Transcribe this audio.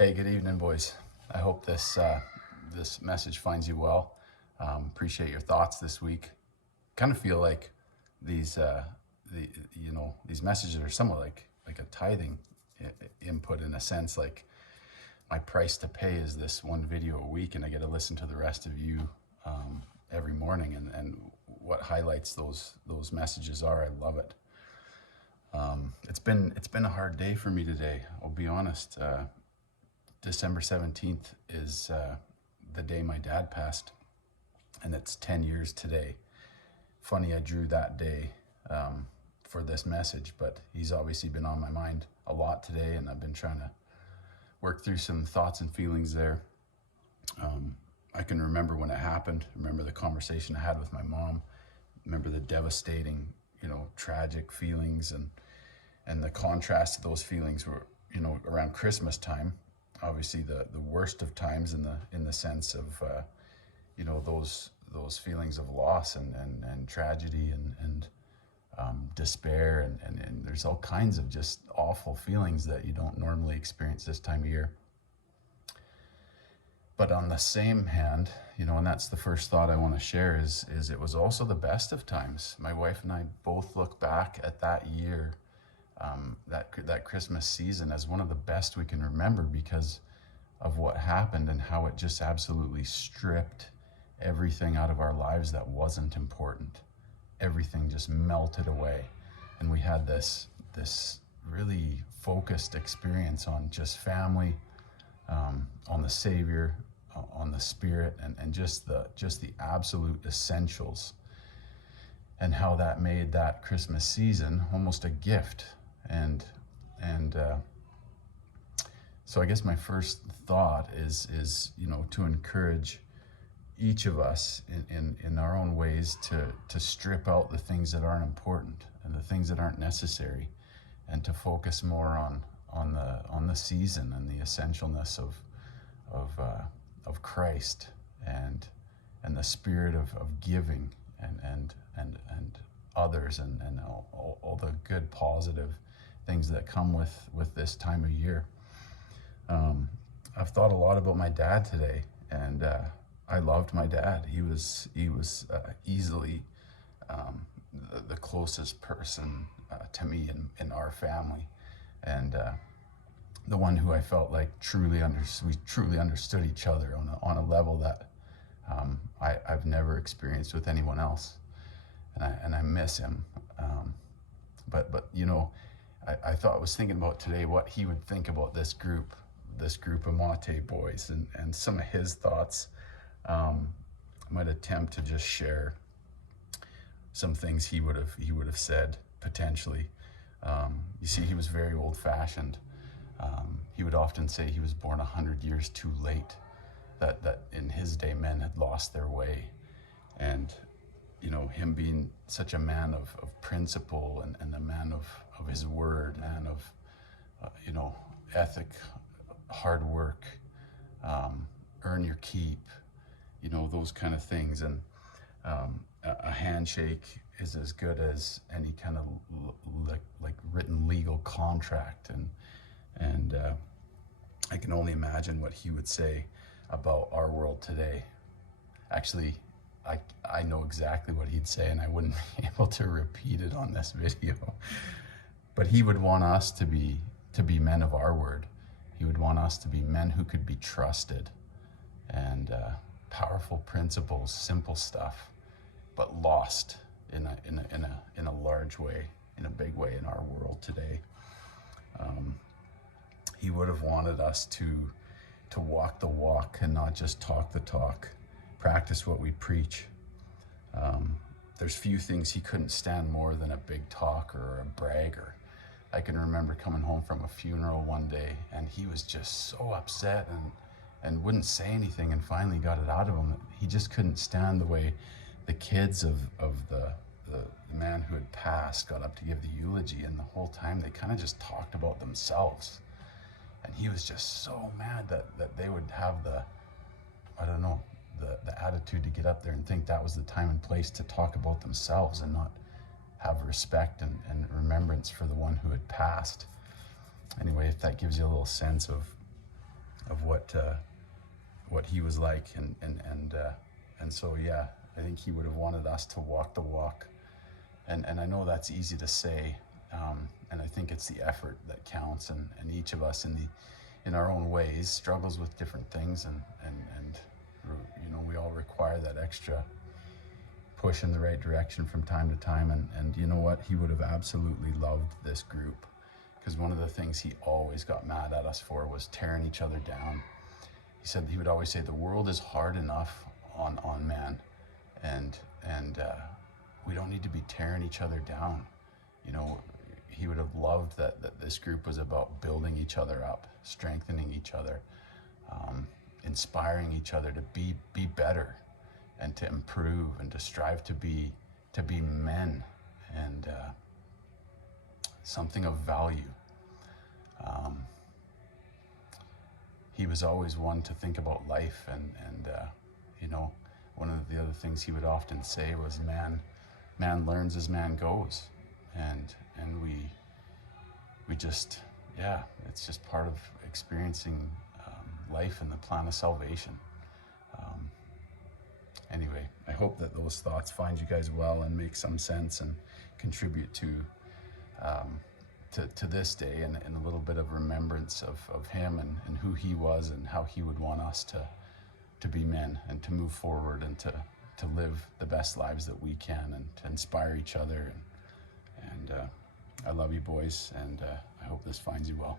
Hey, good evening, boys. I hope this message finds you well. Appreciate your thoughts this week. Kind of feel like these these messages are somewhat like a tithing input in a sense. Like my price to pay is this one video a week, and I get to listen to the rest of you every morning. And what highlights those messages are, I love it. It's been a hard day for me today. I'll be honest. December 17th is the day my dad passed, and it's 10 years today. Funny, I drew that day for this message, but he's obviously been on my mind a lot today, and I've been trying to work through some thoughts and feelings there. I can remember when it happened, remember the conversation I had with my mom, remember the devastating, tragic feelings, and the contrast to those feelings were, around Christmas time. Obviously the worst of times in the sense of those feelings of loss and tragedy and despair and there's all kinds of just awful feelings that you don't normally experience this time of year. But on the same hand, and that's the first thought I want to share is it was also the best of times. My wife and I both look back at that year, that Christmas season, as one of the best we can remember because of what happened and how it just absolutely stripped everything out of our lives that wasn't important. Everything just melted away, and we had this really focused experience on just family, on the Savior, on the Spirit, and just the absolute essentials, and how that made that Christmas season almost a gift. And so I guess my first thought is to encourage each of us in our own ways to strip out the things that aren't important and the things that aren't necessary, and to focus more on the season and the essentialness of Christ and the spirit of giving and others and all the good positive things that come with this time of year. I've thought a lot about my dad today, and I loved my dad. He was easily the closest person to me in our family, and the one who I felt like we truly understood each other on a level that I've never experienced with anyone else, and I miss him. But I was thinking about today what he would think about this group of Mate boys, and some of his thoughts. I might attempt to just share some things he would have said potentially. You see, he was very old-fashioned. He would often say he was born 100 years too late. That in his day men had lost their way, and him being such a man of principle and a man of his word, man of ethic, hard work, earn your keep, those kind of things. And a handshake is as good as any kind of like written legal contract. And I can only imagine what he would say about our world today. Actually, I know exactly what he'd say, and I wouldn't be able to repeat it on this video. But he would want us to be men of our word. He would want us to be men who could be trusted, and powerful principles, simple stuff, but lost in a large way, in a big way in our world today. He would have wanted us to walk the walk and not just talk the talk, practice what we preach. There's few things he couldn't stand more than a big talker or a bragger. I can remember coming home from a funeral one day, and he was just so upset and wouldn't say anything, and finally got it out of him. He just couldn't stand the way the kids of the man who had passed got up to give the eulogy, and the whole time they kind of just talked about themselves. And he was just so mad that they would have the attitude to get up there and think that was the time and place to talk about themselves and not have respect and remembrance for the one who had passed. Anyway, if that gives you a little sense of of what he was like, and so yeah, I think he would have wanted us to walk the walk, and I know that's easy to say, and I think it's the effort that counts, and each of us in our own ways struggles with different things, and you know, we all require that extra push in the right direction from time to time, and you know what, he would have absolutely loved this group, because one of the things he always got mad at us for was tearing each other down. He said, he would always say, the world is hard enough on man, and we don't need to be tearing each other down. You know, he would have loved that this group was about building each other up, strengthening each other, inspiring each other to be better, and to improve, and to strive to be men, and something of value. He was always one to think about life, and you know, one of the other things he would often say was, man learns as man goes, and we just, yeah, it's just part of experiencing life and the plan of salvation. Anyway, I hope that those thoughts find you guys well and make some sense and contribute to this day, and a little bit of remembrance of him, and who he was, and how he would want us to be men, and to move forward, and to live the best lives that we can, and to inspire each other. And I love you boys, and I hope this finds you well.